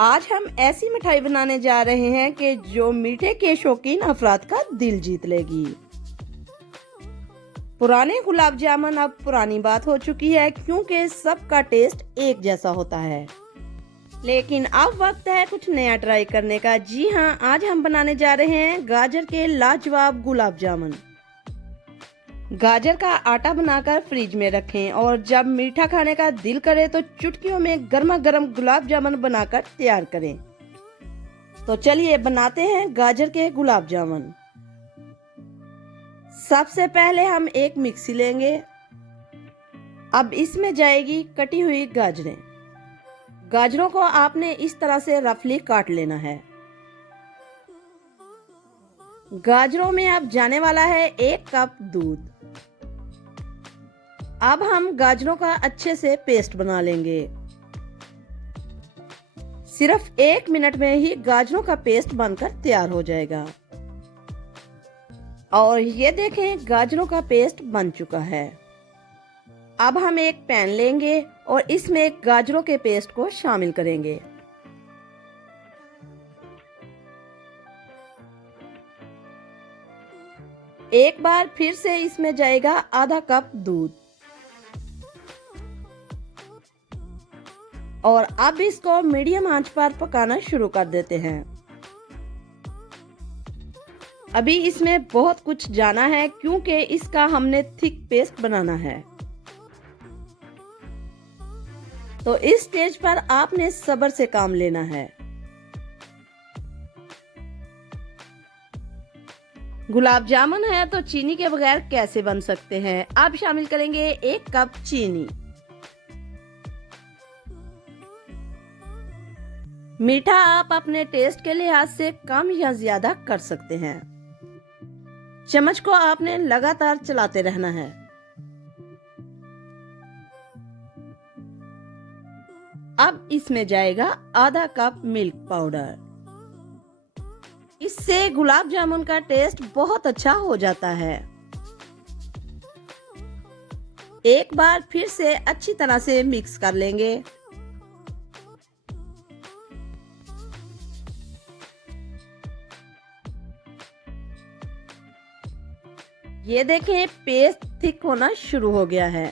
आज हम ऐसी मिठाई बनाने जा रहे हैं कि जो मीठे के शौकीन अफराद का दिल जीत लेगी। पुराने गुलाब जामुन अब पुरानी बात हो चुकी है क्योंकि सबका टेस्ट एक जैसा होता है। लेकिन अब वक्त है कुछ नया ट्राई करने का। जी हाँ, आज हम बनाने जा रहे हैं गाजर के लाजवाब गुलाब जामुन। गाजर का आटा बनाकर फ्रिज में रखें और जब मीठा खाने का दिल करे तो चुटकियों में गर्मा गर्म गुलाब जामुन बनाकर तैयार करें। तो चलिए बनाते हैं गाजर के गुलाब जामुन। सबसे पहले हम एक मिक्सी लेंगे। अब इसमें जाएगी कटी हुई गाजरें। गाजरों को आपने इस तरह से रफली काट लेना है। गाजरों में अब जाने वाला है 1 कप दूध। अब हम गाजरों का अच्छे से पेस्ट बना लेंगे। सिर्फ 1 मिनट में ही गाजरों का पेस्ट बनकर तैयार हो जाएगा। और ये देखें, गाजरों का पेस्ट बन चुका है। अब हम एक पैन लेंगे और इसमें गाजरों के पेस्ट को शामिल करेंगे। एक बार फिर से इसमें जाएगा आधा कप दूध। और अब इसको मीडियम आंच पर पकाना शुरू कर देते हैं। अभी इसमें बहुत कुछ जाना है क्योंकि इसका हमने थिक पेस्ट बनाना है। तो इस स्टेज पर आपने सब्र से काम लेना है। गुलाब जामुन है तो चीनी के बगैर कैसे बन सकते हैं। अब शामिल करेंगे 1 कप चीनी। मीठा आप अपने टेस्ट के लिहाज से कम या ज्यादा कर सकते हैं। चम्मच को आपने लगातार चलाते रहना है। अब इसमें जाएगा आधा कप मिल्क पाउडर। इससे गुलाब जामुन का टेस्ट बहुत अच्छा हो जाता है। एक बार फिर से अच्छी तरह से मिक्स कर लेंगे। ये देखें, पेस्ट थिक होना शुरू हो गया है।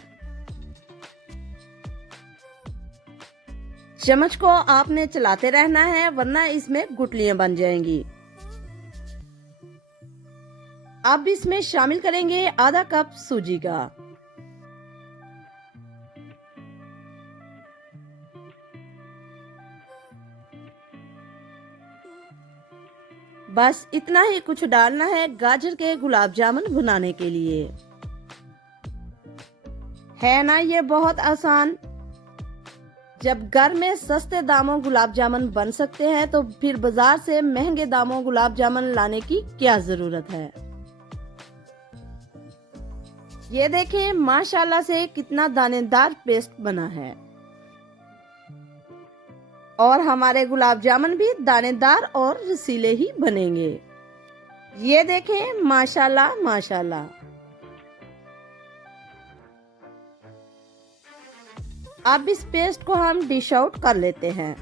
चम्मच को आपने चलाते रहना है वरना इसमें गुठलियां बन जाएंगी। अब इसमें शामिल करेंगे आधा कप सूजी का। बस इतना ही कुछ डालना है गाजर के गुलाब जामुन बनाने के लिए। है ना ये बहुत आसान। जब घर में सस्ते दामों गुलाब जामुन बन सकते हैं तो फिर बाजार से महंगे दामों गुलाब जामुन लाने की क्या जरूरत है। ये देखें, माशाल्लाह से कितना दानेदार पेस्ट बना है। और हमारे गुलाब जामुन भी दानेदार और रसीले ही बनेंगे। ये देखें, माशाल्लाह माशाल्लाह। अब इस पेस्ट को हम डिश आउट कर लेते हैं।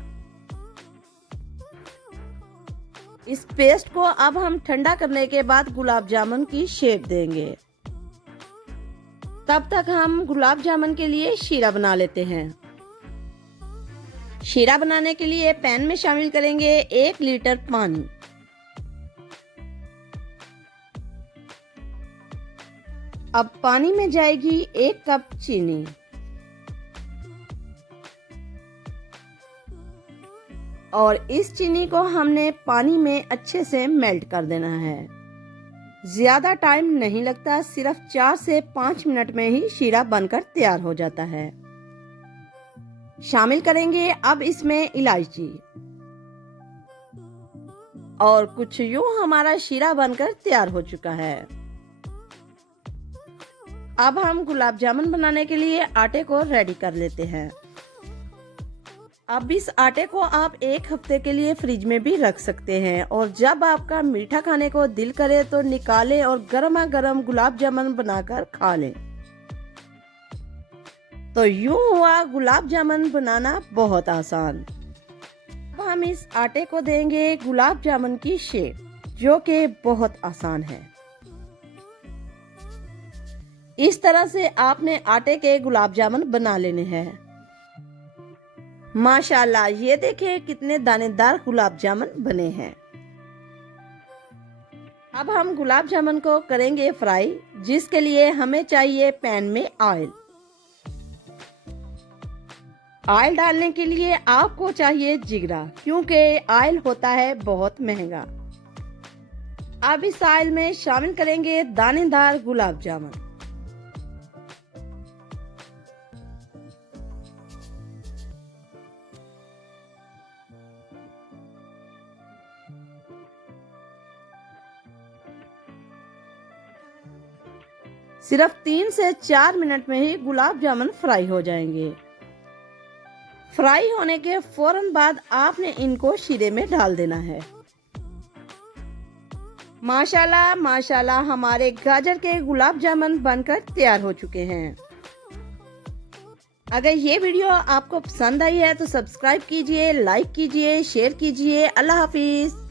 इस पेस्ट को अब हम ठंडा करने के बाद गुलाब जामुन की शेप देंगे। तब तक हम गुलाब जामुन के लिए शीरा बना लेते हैं। शीरा बनाने के लिए पैन में शामिल करेंगे 1 लीटर पानी। अब पानी में जाएगी 1 कप चीनी। और इस चीनी को हमने पानी में अच्छे से मेल्ट कर देना है। ज्यादा टाइम नहीं लगता, सिर्फ 4 से 5 मिनट में ही शीरा बनकर तैयार हो जाता है। शामिल करेंगे अब इसमें इलायची। और कुछ यूं हमारा शीरा बनकर तैयार हो चुका है। अब हम गुलाब जामुन बनाने के लिए आटे को रेडी कर लेते हैं। अब इस आटे को आप 1 हफ्ते के लिए फ्रिज में भी रख सकते हैं और जब आपका मीठा खाने को दिल करे तो निकालें और गर्मा गर्म गुलाब जामुन बनाकर खा लें। तो यूं हुआ गुलाब जामुन बनाना बहुत आसान। अब हम इस आटे को देंगे गुलाब जामुन की शेप, जो कि बहुत आसान है। इस तरह से आपने आटे के गुलाब जामुन बना लेने हैं। माशाल्लाह, ये देखें कितने दानेदार गुलाब जामुन बने हैं। अब हम गुलाब जामुन को करेंगे फ्राई, जिसके लिए हमें चाहिए पैन में ऑयल। ऑयल डालने के लिए आपको चाहिए जिगरा, क्योंकि ऑयल होता है बहुत महंगा। अब इस ऑयल में शामिल करेंगे दानेदार गुलाब जामुन। सिर्फ 3 से 4 मिनट में ही गुलाब जामुन फ्राई हो जाएंगे। फ्राई होने के फौरन बाद आपने इनको शीरे में डाल देना है। माशाल्लाह माशाल्लाह, हमारे गाजर के गुलाब जामुन बनकर तैयार हो चुके हैं। अगर ये वीडियो आपको पसंद आई है तो सब्सक्राइब कीजिए, लाइक कीजिए, शेयर कीजिए। अल्लाह हाफिज।